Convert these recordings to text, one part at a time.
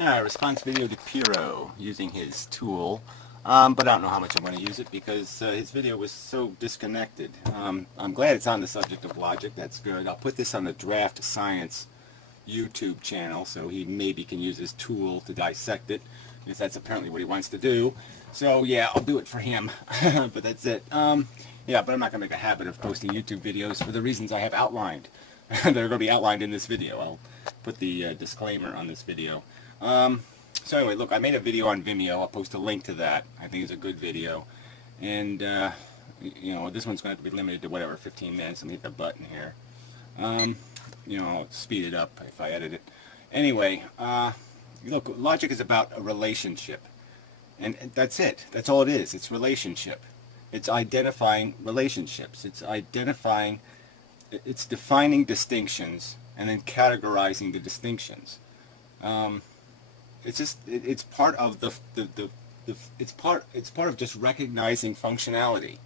Response video to Pyrrho using his tool, but I don't know how much I'm going to use it because his video was so disconnected. I'm glad it's on the subject of logic. That's good. I'll put this on the DraftScience YouTube channel so he maybe can use his tool to dissect it, because that's apparently what he wants to do. So yeah, I'll do it for him, but that's it. Yeah, but I'm not going to make a habit of posting YouTube videos for the reasons I have outlined. They're going to be outlined in this video. I'll put the disclaimer on this video. So anyway, look, I made a video on Vimeo. I'll post a link to that. I think it's a good video. And, you know, this one's going to have to be limited to whatever, 15 minutes. Let me hit the button here. You know, I'll speed it up if I edit it. Anyway, look, logic is about a relationship. And that's it. That's all it is. It's relationship. It's identifying relationships. It's identifying, it's defining distinctions and then categorizing the distinctions. It's just, it's part of it's part of just recognizing functionality.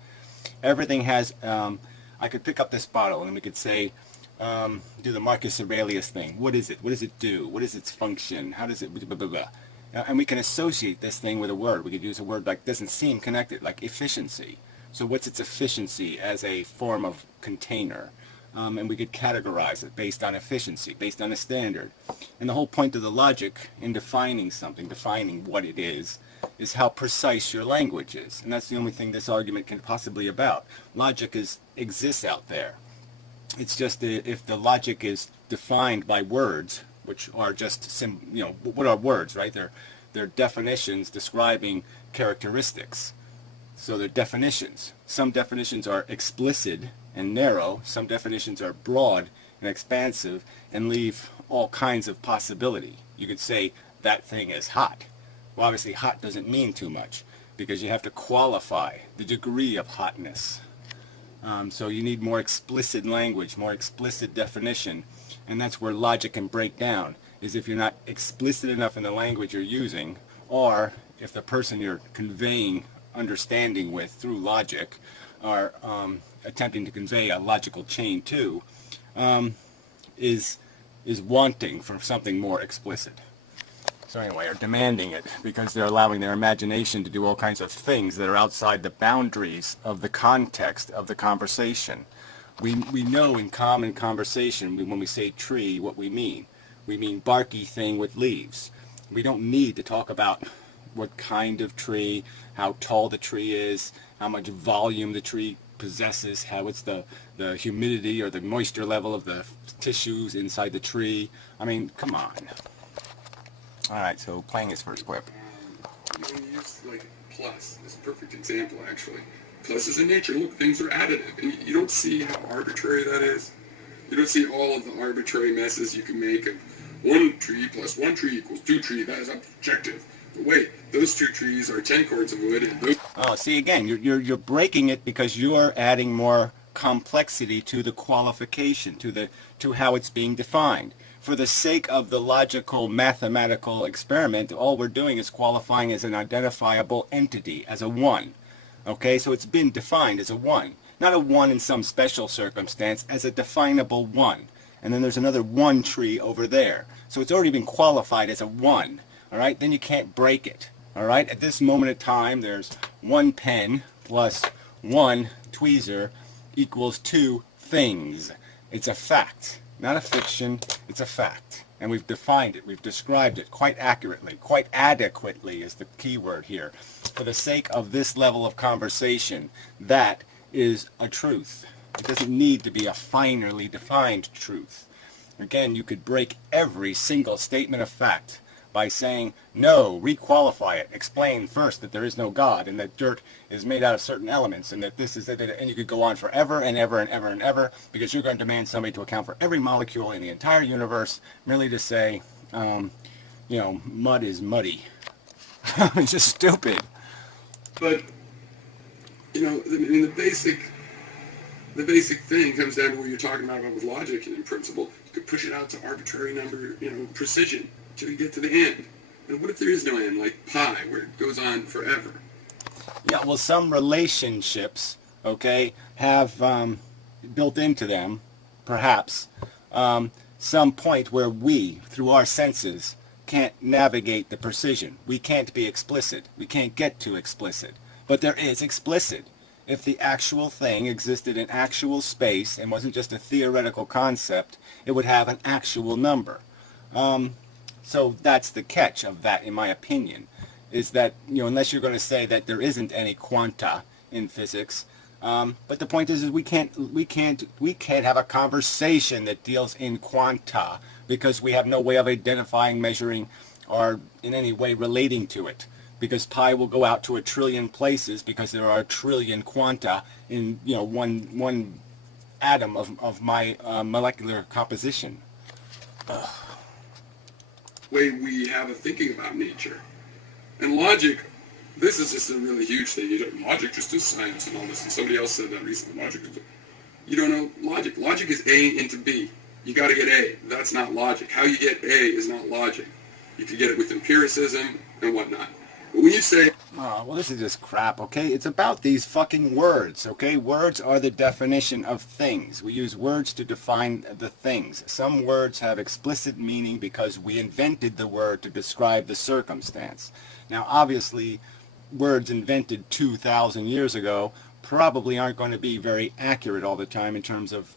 Everything has, I could pick up this bottle and we could say, do the Marcus Aurelius thing. What is it? What does it do? What is its function? How does it, blah, blah, blah. And we can associate this thing with a word. We could use a word like doesn't seem connected, like efficiency. So what's its efficiency as a form of container? And we could categorize it based on efficiency, based on a standard. And the whole point of the logic in defining something, defining what it is how precise your language is. And that's the only thing this argument can possibly about. Logic exists out there. It's just if the logic is defined by words, which are just, you know, what are words, right? They're definitions describing characteristics. So they're definitions. Some definitions are explicit and narrow. Some definitions are broad and expansive and leave all kinds of possibility. You could say that thing is hot. Well, obviously hot doesn't mean too much because you have to qualify the degree of hotness. So you need more explicit language, more explicit definition. And that's where logic can break down, is if you're not explicit enough in the language you're using, or if the person you're conveying understanding with through logic are attempting to convey a logical chain to, is wanting for something more explicit. So anyway, are demanding it because they're allowing their imagination to do all kinds of things that are outside the boundaries of the context of the conversation. We know in common conversation when we say tree what we mean. We mean barky thing with leaves. We don't need to talk about what kind of tree, how tall the tree is, how much volume the tree possesses, how it's the humidity or the moisture level of the tissues inside the tree. I mean, come on. Alright, so playing his first clip. You want to use like plus as a perfect example actually. Plus is in nature. Look, things are additive. And you don't see how arbitrary that is. You don't see all of the arbitrary messes you can make of one tree plus one tree equals two trees. That is objective. But wait, those two trees are 10 cords of wood. And those see again, you're breaking it because you're adding more complexity to the qualification, to how it's being defined. For the sake of the logical mathematical experiment, all we're doing is qualifying as an identifiable entity, as a one. Okay, so it's been defined as a one. Not a one in some special circumstance, as a definable one. And then there's another one tree over there. So it's already been qualified as a one. Alright, then you can't break it. Alright, at this moment in time, there's one pen plus one tweezer equals two things. It's a fact. Not a fiction, it's a fact. And we've defined it, we've described it quite accurately, quite adequately is the key word here. For the sake of this level of conversation, that is a truth. It doesn't need to be a finely defined truth. Again, you could break every single statement of fact by saying, no, requalify it, explain first that there is no God and that dirt is made out of certain elements and that this is it, and you could go on forever and ever and ever and ever because you're going to demand somebody to account for every molecule in the entire universe merely to say, you know, mud is muddy. It's just stupid. But, you know, I mean, the basic thing comes down to what you're talking about with logic and in principle. You could push it out to arbitrary number, you know, precision till you get to the end. And what if there is no end, like pi, where it goes on forever? Yeah, well, some relationships, okay, have built into them, perhaps, some point where we, through our senses, can't navigate the precision. We can't be explicit. We can't get too explicit. But there is explicit. If the actual thing existed in actual space and wasn't just a theoretical concept, it would have an actual number. So that's the catch of that, in my opinion, is that, unless you're going to say that there isn't any quanta in physics, but the point is we can't have a conversation that deals in quanta because we have no way of identifying, measuring, or in any way relating to it. Because pi will go out to a trillion places because there are a trillion quanta in one atom of my molecular composition. Way we have of thinking about nature. And logic, this is just a really huge thing. Logic just is science and all this. And somebody else said that recently. You don't know logic. Logic is A into B. You got to get A. That's not logic. How you get A is not logic. You can get it with empiricism and whatnot. But when you say... Oh, well, this is just crap, okay? It's about these fucking words, okay? Words are the definition of things. We use words to define the things. Some words have explicit meaning because we invented the word to describe the circumstance. Now, obviously, words invented 2,000 years ago probably aren't going to be very accurate all the time in terms of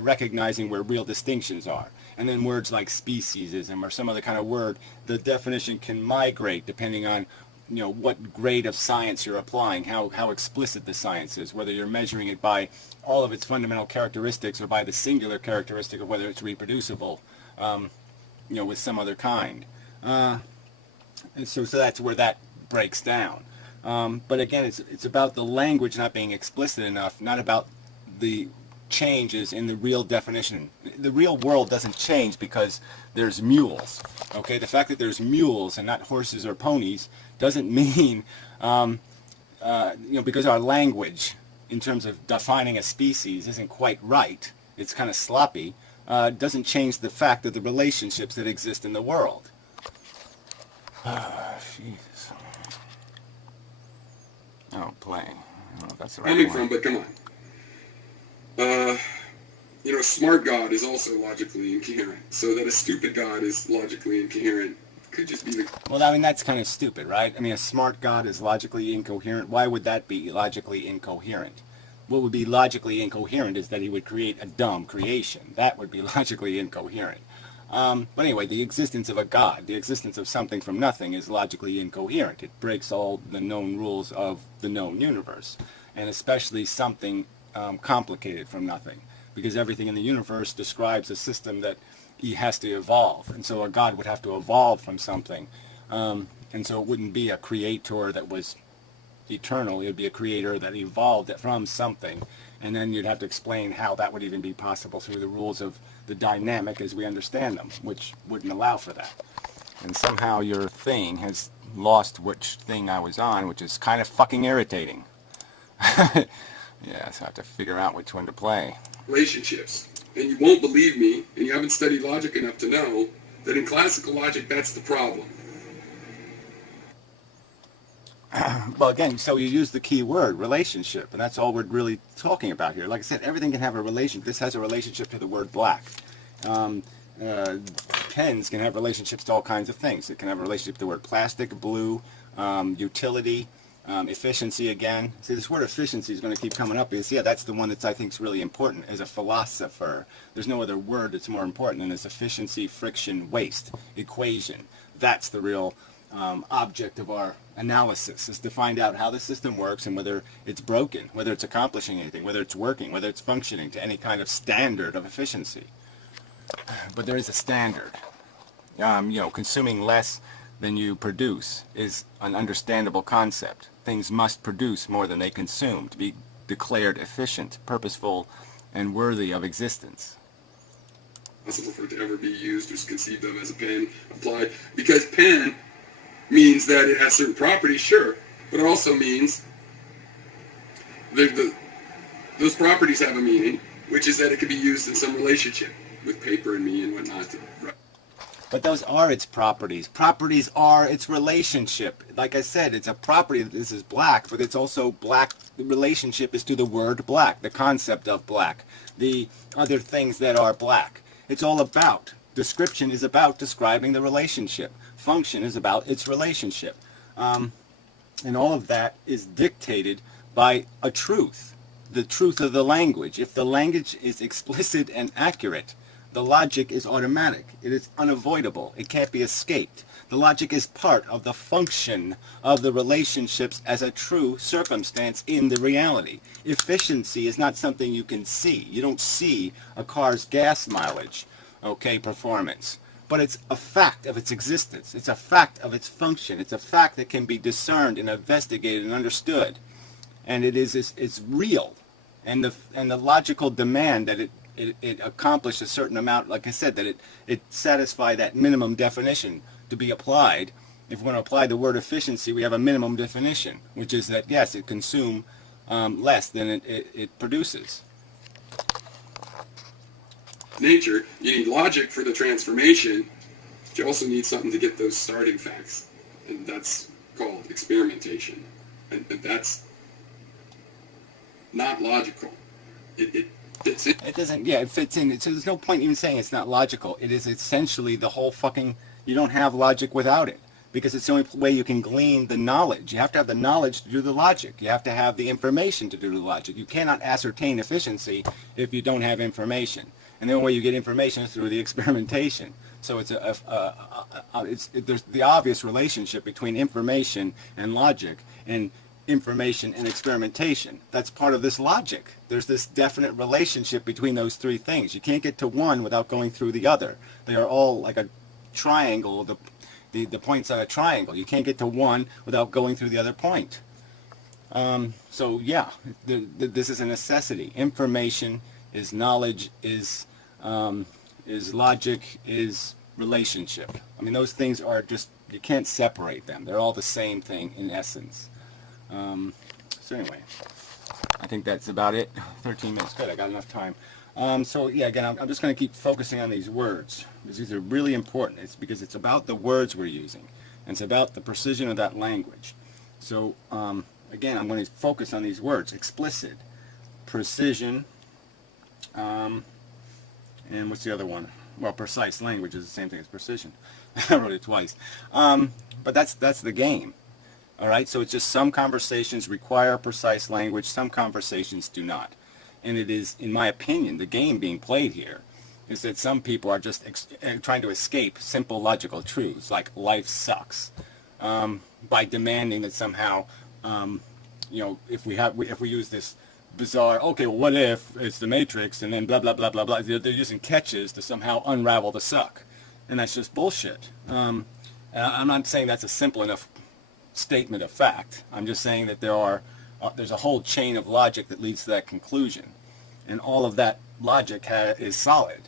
recognizing where real distinctions are. And then words like speciesism or some other kind of word, the definition can migrate depending on what grade of science you're applying, how explicit the science is, whether you're measuring it by all of its fundamental characteristics or by the singular characteristic of whether it's reproducible, with some other kind. And so that's where that breaks down. But again, it's about the language not being explicit enough, not about the changes in the real definition. The real world doesn't change because there's mules. Okay, the fact that there's mules and not horses or ponies doesn't mean, because our language in terms of defining a species isn't quite right. It's kind of sloppy. Doesn't change the fact of the relationships that exist in the world. Jesus. Oh, play. I don't know if that's the right coming one. from, but come on. Smart God is also logically incoherent. So that a stupid God is logically incoherent could just be the... Well, I mean, that's kind of stupid, right? I mean, a smart God is logically incoherent. Why would that be logically incoherent? What would be logically incoherent is that he would create a dumb creation. That would be logically incoherent. But anyway, the existence of a God, the existence of something from nothing is logically incoherent. It breaks all the known rules of the known universe, and especially something complicated from nothing, because everything in the universe describes a system that he has to evolve, and so a God would have to evolve from something, and so it wouldn't be a creator that was eternal. It would be a creator that evolved from something, and then you'd have to explain how that would even be possible through the rules of the dynamic as we understand them, which wouldn't allow for that. And somehow your thing has lost which thing I was on, which is kind of fucking irritating. Yeah, so I have to figure out which one to play. relationships. And you won't believe me, and you haven't studied logic enough to know that in classical logic, that's the problem. Well, again, so you use the key word, relationship, and that's all we're really talking about here. Like I said, everything can have a relation. This has a relationship to the word black. Pens can have relationships to all kinds of things. It can have a relationship to the word plastic, blue, utility, efficiency again. See, this word efficiency is going to keep coming up because, yeah, that's the one that I think is really important as a philosopher. There's no other word that's more important than this: efficiency, friction, waste, equation. That's the real object of our analysis, is to find out how the system works and whether it's broken, whether it's accomplishing anything, whether it's working, whether it's functioning to any kind of standard of efficiency. But there is a standard. Consuming less than you produce is an understandable concept. Things must produce more than they consume to be declared efficient, purposeful, and worthy of existence. Possible for it to ever be used or conceived of as a pen applied, because pen means that it has certain properties, sure, but it also means those properties have a meaning, which is that it can be used in some relationship with paper and me and whatnot. But those are its properties. Properties are its relationship. Like I said, it's a property that this is black, but it's also black. The relationship is to the word black, the concept of black, the other things that are black. It's all about. Description is about describing the relationship. function is about its relationship. And all of that is dictated by a truth, the truth of the language. If the language is explicit and accurate, the logic is automatic. It is unavoidable. It can't be escaped. The logic is part of the function of the relationships as a true circumstance in the reality. Efficiency is not something you can see. You don't see a car's gas mileage, okay, performance. But it's a fact of its existence. It's a fact of its function. It's a fact that can be discerned and investigated and understood. And it's real. And the logical demand that it accomplish a certain amount, like I said, that it satisfy that minimum definition to be applied. If we want to apply the word efficiency, we have a minimum definition, which is that, yes, it consumes less than it produces. Nature, you need logic for the transformation, but you also need something to get those starting facts, and that's called experimentation. And that's not logical. It fits in. It doesn't, yeah, it fits in. So there's no point even saying it's not logical. It is essentially the whole fucking, you don't have logic without it, because it's the only way you can glean the knowledge. You have to have the knowledge to do the logic. You have to have the information to do the logic. You cannot ascertain efficiency if you don't have information. And the only way you get information is through the experimentation. So it's there's the obvious relationship between information and logic, and information and experimentation. That's part of this logic. There's this definite relationship between those three things. You can't get to one without going through the other. They are all like a triangle, the points on a triangle. You can't get to one without going through the other point. So yeah, this is a necessity. Information is knowledge, is logic, is relationship. I mean, those things are just, you can't separate them. They're all the same thing in essence. So anyway, I think that's about it. 13 minutes, good, I got enough time. So yeah, again, I'm just going to keep focusing on these words, because these are really important. It's because it's about the words we're using, and it's about the precision of that language. So again, I'm going to focus on these words: explicit, precision, and what's the other one? Well, precise language is the same thing as precision. I wrote it twice. But that's the game. All right, so it's just some conversations require precise language, some conversations do not. And it is, in my opinion, the game being played here is that some people are just trying to escape simple logical truths, like life sucks, by demanding that somehow, you know, if we use this bizarre, okay, well, what if it's the Matrix, and then blah, blah, blah, blah, blah. They're using catches to somehow unravel the suck. And that's just bullshit. And I'm not saying that's a simple enough statement of fact. I'm just saying that there's a whole chain of logic that leads to that conclusion. And all of that logic is solid.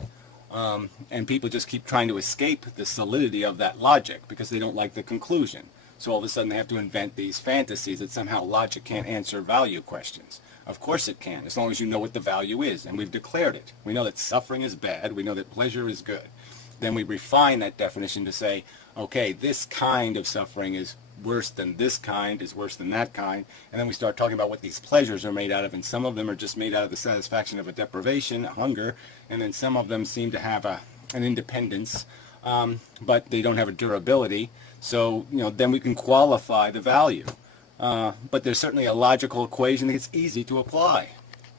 And people just keep trying to escape the solidity of that logic because they don't like the conclusion. So all of a sudden they have to invent these fantasies that somehow logic can't answer value questions. Of course it can, as long as you know what the value is, and we've declared it. We know that suffering is bad, we know that pleasure is good. Then we refine that definition to say, okay, this kind of suffering is worse than this kind, is worse than that kind, and then we start talking about what these pleasures are made out of, and some of them are just made out of the satisfaction of a deprivation, a hunger, and then some of them seem to have an independence, but they don't have a durability, so then we can qualify the value. But there's certainly a logical equation that it's easy to apply.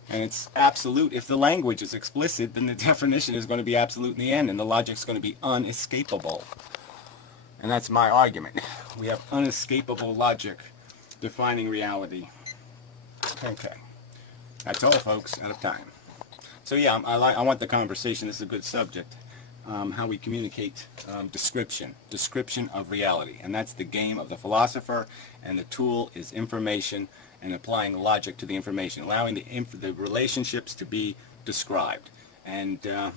And it's absolute. If the language is explicit, then the definition is going to be absolute in the end, and the logic's going to be unescapable. And that's my argument. We have unescapable logic defining reality. Okay. That's all, folks. Out of time. So yeah, I want the conversation. This is a good subject. How we communicate description of reality. And that's the game of the philosopher, and the tool is information and applying logic to the information, allowing the relationships to be described, and the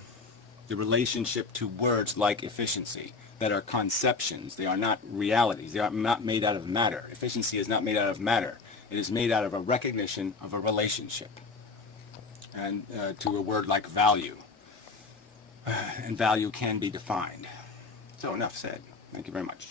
relationship to words like efficiency that are conceptions. They are not realities. They are not made out of matter. Efficiency is not made out of matter. It is made out of a recognition of a relationship, and to a word like value. And value can be defined. So enough said. Thank you very much.